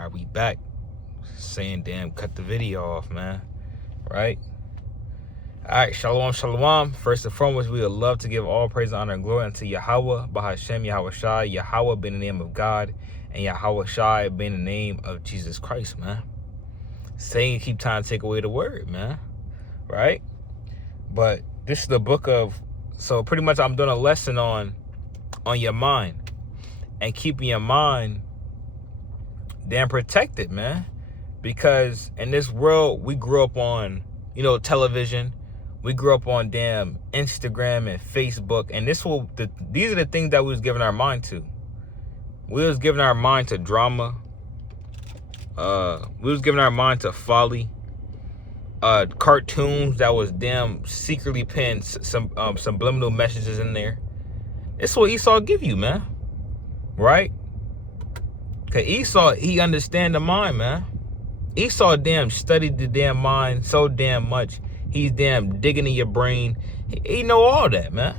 All right, we back. Saying, damn, cut the video off, man. Right? All right, shalom, shalom. First and foremost, we would love to give all praise, honor, and glory unto Yahweh, Bahashem, Yahweh Shai, Yahweh being the name of God, and Yahweh Shai being the name of Jesus Christ, man. Saying keep trying to take away the word, man. Right? But this is the book of, so pretty much I'm doing a lesson on your mind and keeping your mind damn protected, man. Because in this world, we grew up on, television. We grew up on damn Instagram and Facebook. And these are the things that we was giving our mind to. We was giving our mind to drama. We was giving our mind to folly. Cartoons that was damn secretly penned some subliminal messages in there. It's what Esau give you, man. Right? Cause Esau, he understand the mind, man. Esau damn studied the damn mind so damn much. He's damn digging in your brain. He know all that, man.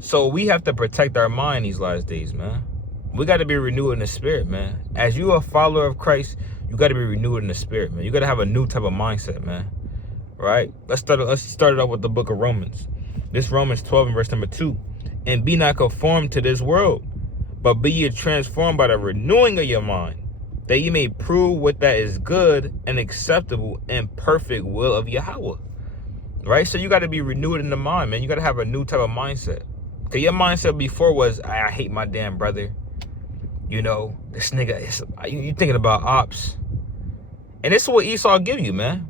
So we have to protect our mind these last days, man. We got to be renewed in the spirit, man. As you a follower of Christ, you got to be renewed in the spirit, man. You got to have a new type of mindset, man. Right? Let's start it off with the book of Romans. This Romans 12 and verse number 2. And be not conformed to this world, but be ye transformed by the renewing of your mind, that ye may prove what that is good and acceptable and perfect will of Yahweh. Right? So you got to be renewed in the mind, man. You got to have a new type of mindset. Because your mindset before was, I hate my damn brother. This nigga, you thinking about ops. And this is what Esau give you, man.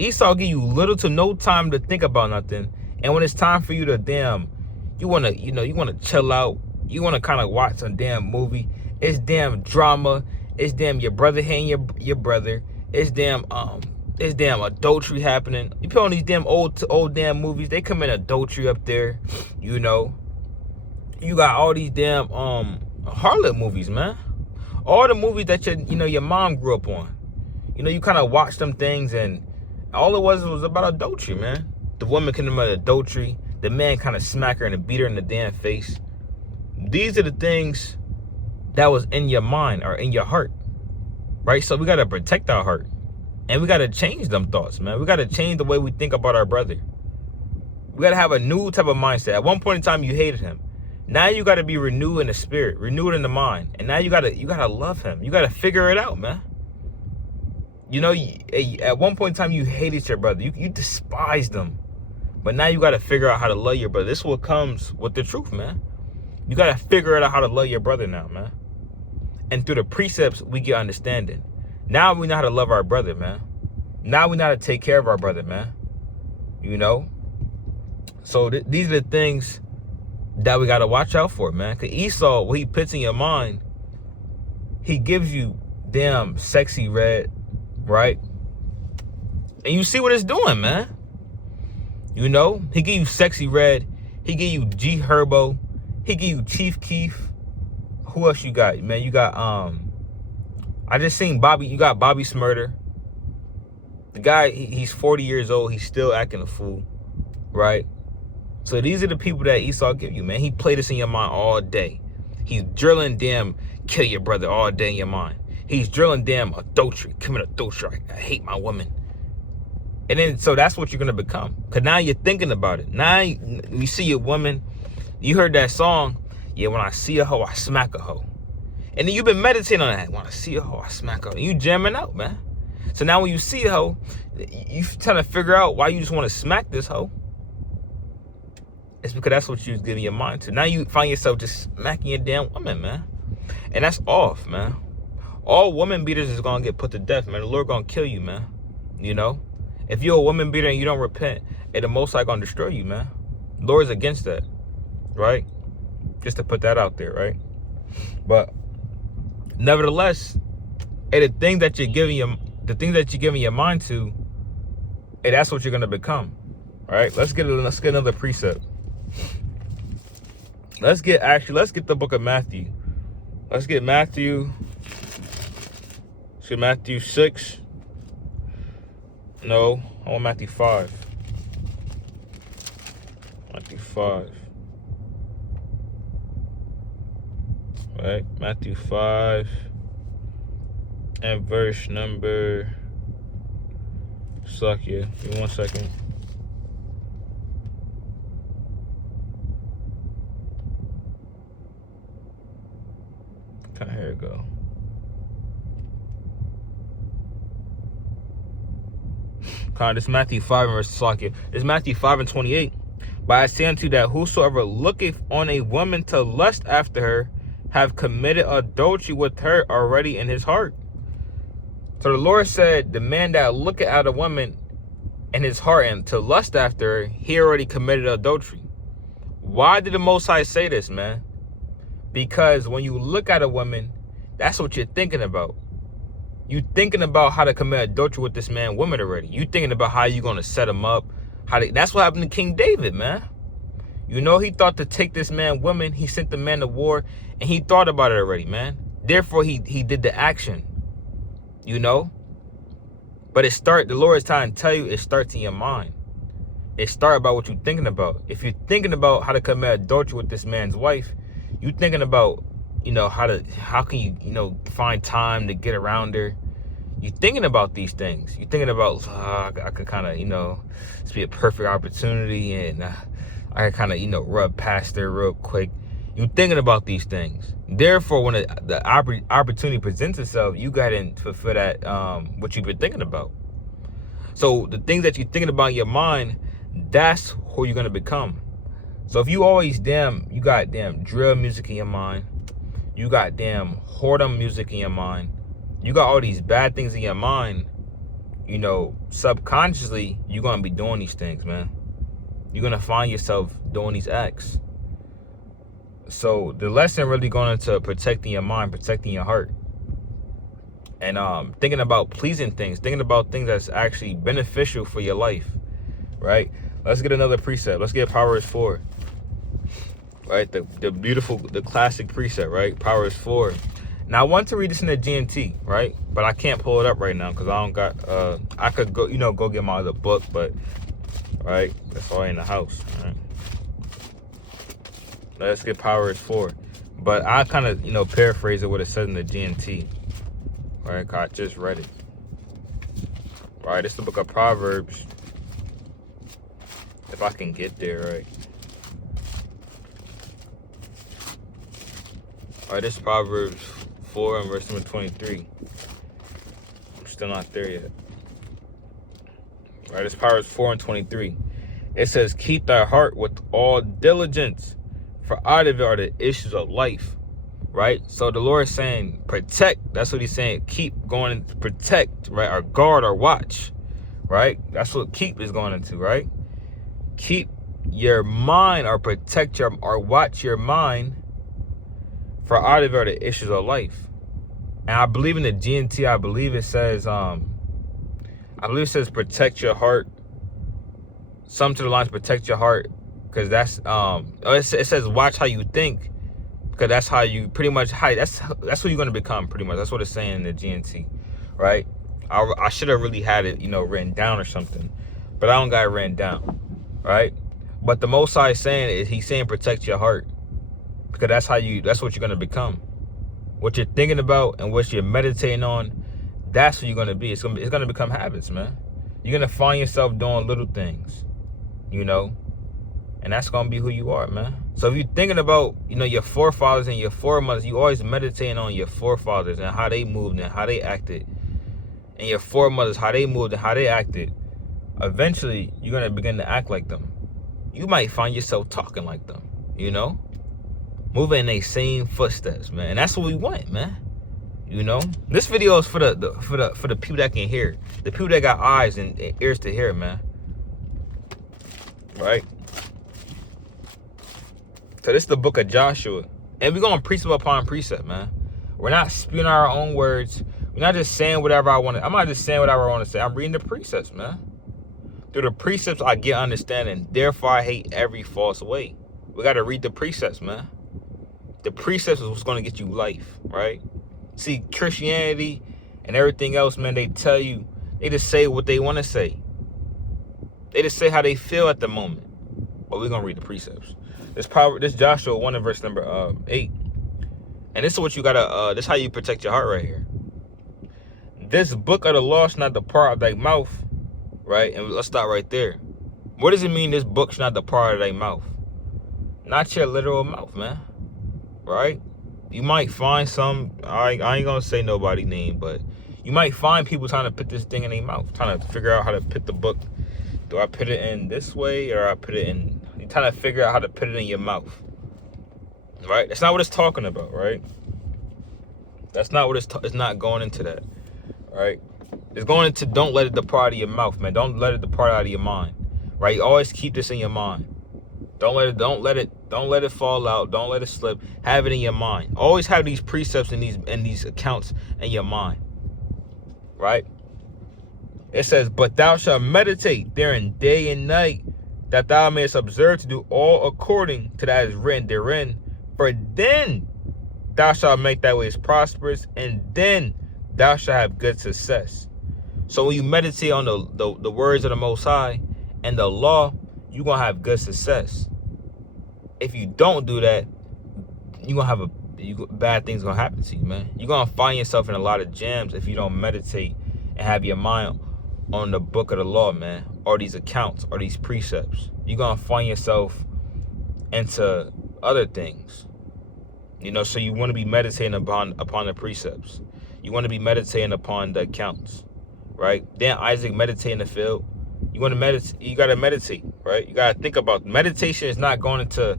Esau give you little to no time to think about nothing. And when it's time for you to you want to chill out. You want to kind of watch some damn movie. It's damn drama. It's damn your brother hating your brother. It's damn adultery happening. You put on these damn old damn movies. They commit adultery up there. You got all these damn harlot movies, man. All the movies that your mom grew up on. You kind of watch them things, and all it was about adultery, man. The woman committed adultery. The man kind of smack her and beat her in the damn face. These are the things that was in your mind or in your heart, right? So we got to protect our heart, and we got to change them thoughts, man. We got to change the way we think about our brother. We got to have a new type of mindset. At one point in time, you hated him. Now you got to be renewed in the spirit, renewed in the mind, and now you got to love him. You got to figure it out, man. At one point in time, you hated your brother. You despised him, but now you got to figure out how to love your brother. This is what comes with the truth, man. You got to figure out how to love your brother now, man. And through the precepts, we get understanding. Now we know how to love our brother, man. Now we know how to take care of our brother, man. So these are the things that we got to watch out for, man. Because Esau, what he puts in your mind, he gives you damn sexy red, right? And you see what it's doing, man. He give you sexy red. He give you G Herbo. He give you Chief Keef. Who else you got, man? You got, I just seen Bobby. You got Bobby Smurder. The guy, he's 40 years old. He's still acting a fool, right? So these are the people that Esau give you, man. He played this in your mind all day. He's drilling damn kill your brother all day in your mind. He's drilling damn adultery, commit adultery. I hate my woman. And then, so that's what you're going to become. Because now you're thinking about it. Now you see a woman. You heard that song, yeah, when I see a hoe, I smack a hoe. And then you've been meditating on that. When I see a hoe, I smack a hoe. And you jamming out, man. So now when you see a hoe, you trying to figure out why you just want to smack this hoe. It's because that's what you was giving your mind to. Now you find yourself just smacking your damn woman, man. And that's off, man. All woman beaters is going to get put to death, man. The Lord going to kill you, man. If you're a woman beater and you don't repent, the Most High going to destroy you, man. The Lord's against that. Right? Just to put that out there, right? But nevertheless, the things that you're giving your mind to, that's what you're gonna become. All right, let's get another precept. Let's get the book of Matthew. Let's get Matthew 6. No, I want Matthew 5. Matthew 5. Right? Matthew 5. and verse number, suck you. Give me 1 second. Here it go. This Matthew 5 and verse Slakia. It's Matthew 5 and 28. But I say unto you that whosoever looketh on a woman to lust after her, have committed adultery with her already in his heart. So the Lord said, the man that looketh at a woman in his heart and to lust after her, he already committed adultery. Why did the Most High say this, man? Because when you look at a woman, that's what you're thinking about. You thinking about how to commit adultery with this man, woman already. You thinking about how you gonna set him up. That's what happened to King David, man. You know, he thought to take this man, woman. He sent the man to war, and he thought about it already, man. Therefore, he did the action. You know, but the Lord is trying to tell you, it starts in your mind. It starts about what you're thinking about. If you're thinking about how to commit adultery with this man's wife, you thinking about, you know, how can you, you know, find time to get around her. You're thinking about these things. You're thinking about, I could kind of, you know, this be a perfect opportunity, and I could kind of, you know, rub past her real quick. You're thinking about these things. Therefore, when the opportunity presents itself, you got to fulfill that, what you've been thinking about. So the things that you're thinking about in your mind, that's who you're going to become. So if you always you got drill music in your mind, you got whoredom music in your mind, you got all these bad things in your mind, you know, subconsciously, you're going to be doing these things, man. You're going to find yourself doing these acts. So the lesson really going into protecting your mind, protecting your heart, and thinking about pleasing things, thinking about things that's actually beneficial for your life, right? Let's get another precept. Let's get Proverbs 4, right? The beautiful, the classic precept, right? Proverbs 4. Now I want to read this in the GNT, right? But I can't pull it up right now because I don't got. I could go, you know, go get my other book, but right, that's all in the house. All right? Let's get Proverbs 4. But I kind of, you know, paraphrase it what it says in the GNT. Right, I just read it. All right, this is the book of Proverbs. If I can get there, right. All right, this is Proverbs 4 and verse number 23. I'm still not there yet. All right, it's Proverbs 4 and 23. It says, keep thy heart with all diligence, for out of it are the issues of life. Right? So the Lord is saying, protect. That's what he's saying. Keep going and protect, right? Or guard or watch, right? That's what keep is going into, right? Keep your mind or protect or watch your mind, for out of it are the issues of life. And I believe in the GNT, I believe it says, protect your heart. Some to the lines, protect your heart. Because that's, it says watch how you think. Because that's how you pretty much, that's who you're going to become, pretty much. That's what it's saying in the GNT, right? I should have really had it, you know, written down or something. But I don't got it written down, right? But the Most High is saying, he's saying protect your heart. Because that's what you're going to become. What you're thinking about and what you're meditating on, that's who you're going to be. It's going to become habits, man. You're going to find yourself doing little things, you know? And that's going to be who you are, man. So if you're thinking about, you know, your forefathers and your foremothers, you always meditating on your forefathers and how they moved and how they acted. And your foremothers, how they moved and how they acted. Eventually, you're going to begin to act like them. You might find yourself talking like them, you know? Moving in their same footsteps, man. And that's what we want, man. You know? This video is for the people that can hear. The people that got eyes and ears to hear, man. Right? So this is the book of Joshua. And we're going precept upon precept, man. We're not spewing our own words. We're not just saying whatever I want to. I'm not just saying whatever I want to say. I'm reading the precepts, man. Through the precepts, I get understanding. Therefore, I hate every false way. We got to read the precepts, man. The precepts is what's going to get you life, right? See, Christianity and everything else, man, they tell you, they just say what they want to say. They just say how they feel at the moment. But we're going to read the precepts. This Joshua 1 and verse number 8. And this is what you gotta, this is how you protect your heart right here. This book of the law should not depart out of thy mouth, right? And let's start right there. What does it mean this book should not depart out of thy mouth? Not your literal mouth, man, right? You might find some, I ain't gonna say nobody's name, but you might find people trying to put this thing in their mouth, trying to figure out how to put the book. Do I put it in this way or I put it in, you're trying to figure out how to put it in your mouth, right? That's not what it's talking about, right? That's not what it's not going into that, right? It's going into don't let it depart out of your mouth, man. Don't let it depart out of your mind, right? You always keep this in your mind. Don't let it fall out. Don't let it slip. Have it in your mind. Always have these precepts and these accounts in your mind, right? It says, but thou shalt meditate therein day and night, that thou mayest observe to do all according to that is written therein. For then thou shalt make thy ways prosperous, and then thou shalt have good success. So when you meditate on the words of the Most High and the law, you're going to have good success. If you don't do that, you're going to have bad things going to happen to you, man. You're going to find yourself in a lot of jams if you don't meditate and have your mind on the book of the law, man, or these accounts or these precepts. You're going to find yourself into other things. You know, so you want to be meditating upon the precepts. You want to be meditating upon the accounts, right? Then Isaac meditate in the field. You want to meditate. You got to meditate, right? You got to think about meditation. Is not going into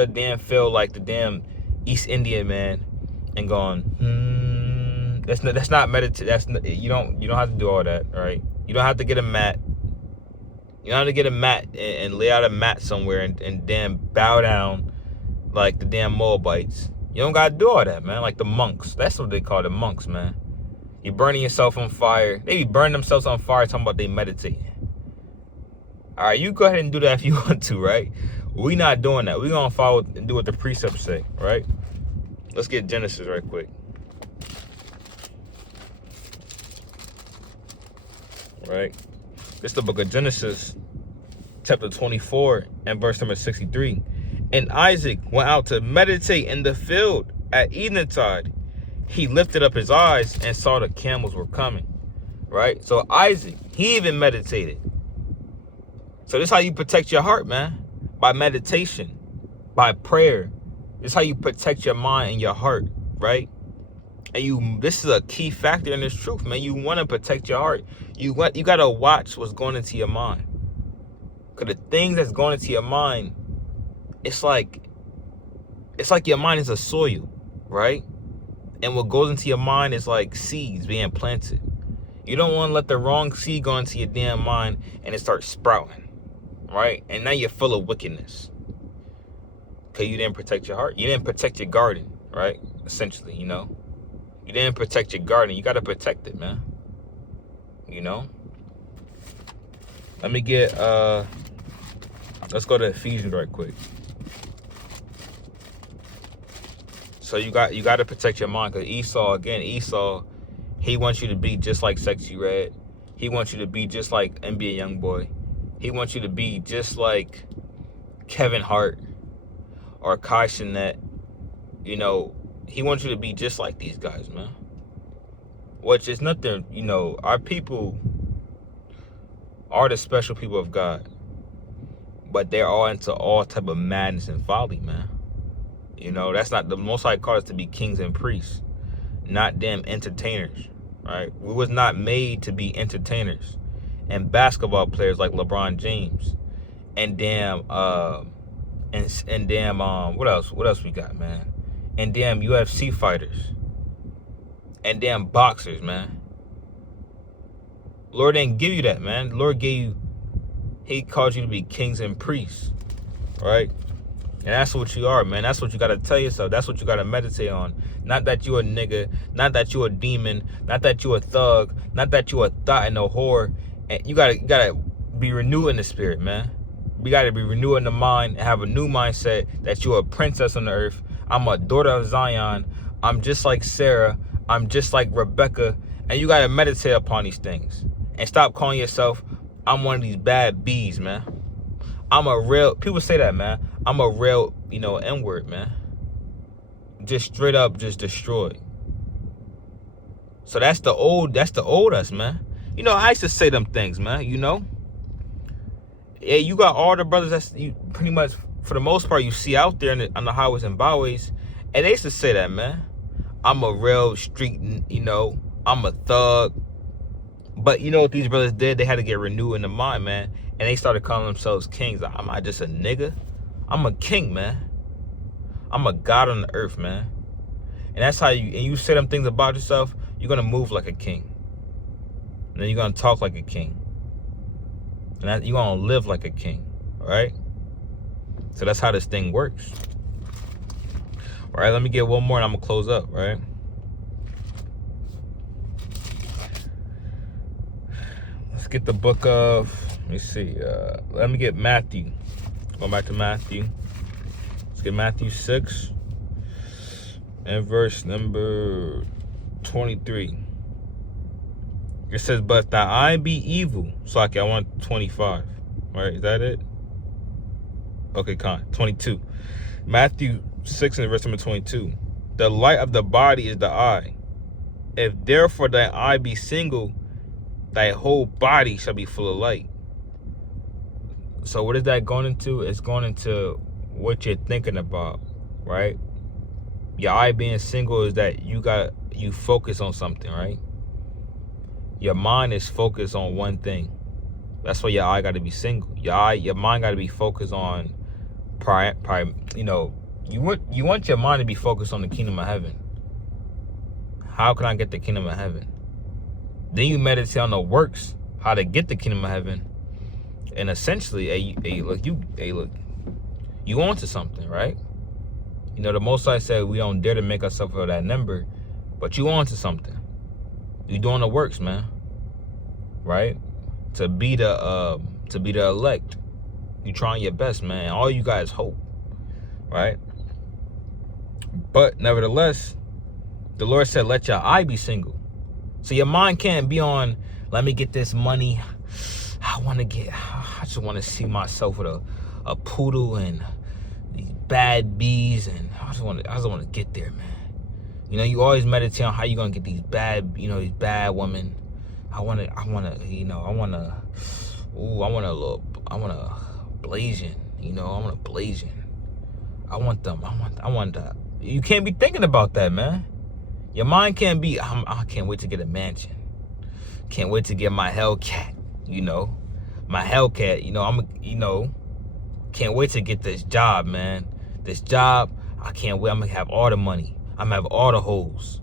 a damn field like the damn East Indian man and going. That's not meditate. You don't have to do all that, right? You don't have to get a mat. You don't have to get a mat and lay out a mat somewhere and damn bow down like the damn Moabites. You don't gotta do all that, man. Like the monks. That's what they call the monks, man. You're burning yourself on fire. They be burning themselves on fire talking about they meditate. Alright, you go ahead and do that if you want to, right? We not doing that. We gonna follow and do what the precepts say, right? Let's get Genesis right quick. Right? This is the book of Genesis, chapter 24 and verse number 63. And Isaac went out to meditate in the field at eventide. He lifted up his eyes and saw the camels were coming. Right? So Isaac, he even meditated. So this is how you protect your heart, man. By meditation, by prayer. This is how you protect your mind and your heart, right? And this is a key factor in this truth, man. You want to protect your heart. You got to watch what's going into your mind. Because the things that's going into your mind, it's like your mind is a soil, right? And what goes into your mind is like seeds being planted. You don't want to let the wrong seed go into your damn mind and it starts sprouting, right? And now you're full of wickedness. Because you didn't protect your heart. You didn't protect your garden, right? Essentially, you know. You didn't protect your garden. You got to protect it, man. You know. Let me get, let's go to Ephesians right quick. So you got to protect your mind, because Esau, he wants you to be just like Sexy Red. He wants you to be just like NBA Youngboy. He wants you to be just like Kevin Hart or Kai Cenat. You know, he wants you to be just like these guys, man. Which is nothing, you know, our people are the special people of God. But they're all into all type of madness and folly, man. You know, that's not the Most High called us to be kings and priests, not damn entertainers, right? We was not made to be entertainers and basketball players like LeBron James and damn what else we got, man? And damn UFC fighters and damn boxers, man. Lord didn't give you that, man. Lord he called you to be kings and priests, right? And that's what you are, man. That's what you got to tell yourself. That's what you got to meditate on. Not that you a nigga. Not that you a demon. Not that you a thug. Not that you a thought and a whore. And you gotta be renewed in the spirit, man. We got to be renewed in the mind and have a new mindset that you're a princess on the earth. I'm a daughter of Zion. I'm just like Sarah. I'm just like Rebecca. And you got to meditate upon these things. And stop calling yourself, I'm one of these bad bees, man. People say that, man. I'm a real, N-word, man. Just straight up, just destroyed. So that's the old us, man. You know, I used to say them things, man, you know. Yeah, you got all the brothers that's you pretty much, for the most part, you see out there on the highways and byways. And they used to say that, man. I'm a real street, you know, I'm a thug. But you know what these brothers did? They had to get renewed in the mind, man. And they started calling themselves kings. I'm not just a nigga. I'm a king, man. I'm a god on the earth, man. And that's how you say them things about yourself, you're going to move like a king. And then you're going to talk like a king. And you're going to live like a king, all right? So that's how this thing works. All right, let me get one more and I'm going to close up, right? Let's get the book of, let me see. Let me get Matthew. Going back to Matthew. Let's get Matthew 6 and verse number 23. It says, but if thy eye be evil. So like I want 25. Right, is that it? Okay, 22. Matthew 6 and verse number 22. The light of the body is the eye. If therefore thy eye be single, thy whole body shall be full of light. So what is that going into? It's going into what you're thinking about, right? Your eye being single is that you focus on something, right? Your mind is focused on one thing. That's why your eye got to be single. Your mind got to be focused on, you know, you want your mind to be focused on the kingdom of heaven. How can I get the kingdom of heaven? Then you meditate on the works, how to get the kingdom of heaven. And essentially, look, you onto something, right? You know, the Most High said we don't dare to make ourselves of that number, but you onto something. You doing the works, man. Right? To be the elect. You trying your best, man. All you guys hope. Right? But nevertheless, the Lord said, let your eye be single. So your mind can't be on, let me get this money. I just want to see myself with a poodle and these bad bees, and I just want to get there, man. You know, you always meditate on how you gonna get these bad, you know, these bad women. I want a Blasian, you know, I want a Blasian. I want that. You can't be thinking about that, man. Your mind can't be, I can't wait to get a mansion. Can't wait to get my Hellcat, you know. My Hellcat, you know, can't wait to get this job, man. This job, I can't wait. I'm gonna have all the money. I'm gonna have all the hoes.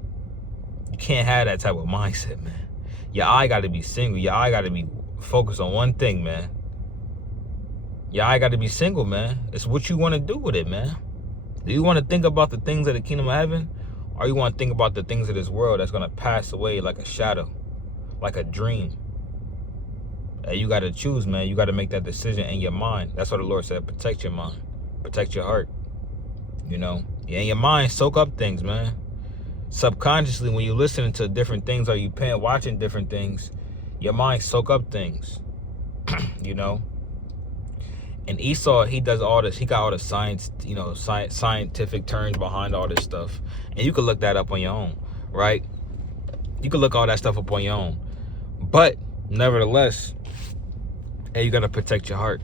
You can't have that type of mindset, man. Your eye gotta be single. Your eye gotta be focused on one thing, man. Your eye gotta be single, man. It's what you wanna do with it, man. Do you wanna think about the things of the kingdom of heaven? Or you wanna think about the things of this world that's gonna pass away like a shadow, like a dream? You got to choose, man. You got to make that decision in your mind. That's what the Lord said. Protect your mind. Protect your heart. You know? Yeah, in your mind, soak up things, man. Subconsciously, when you're listening to different things or you watching different things, your mind soak up things. You know? And Esau, he does all this. He got all the science, you know, scientific terms behind all this stuff. And you can look that up on your own, right? You can look all that stuff up on your own. But, nevertheless, hey, you got to protect your heart.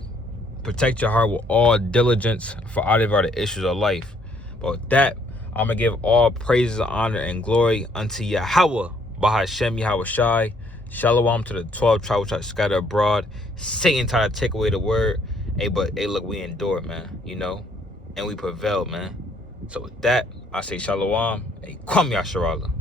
Protect your heart with all diligence, for out of are the issues of life. But with that, I'm going to give all praises, honor, and glory unto Yahweh, Bahashem Yahweh Shai. Shalom to the 12 tribes which are scattered abroad. Satan tried to take away the word. Hey, but hey, look, we endured, man, you know, and we prevailed, man. So with that, I say shalom. Hey, Kwam Yasharallah.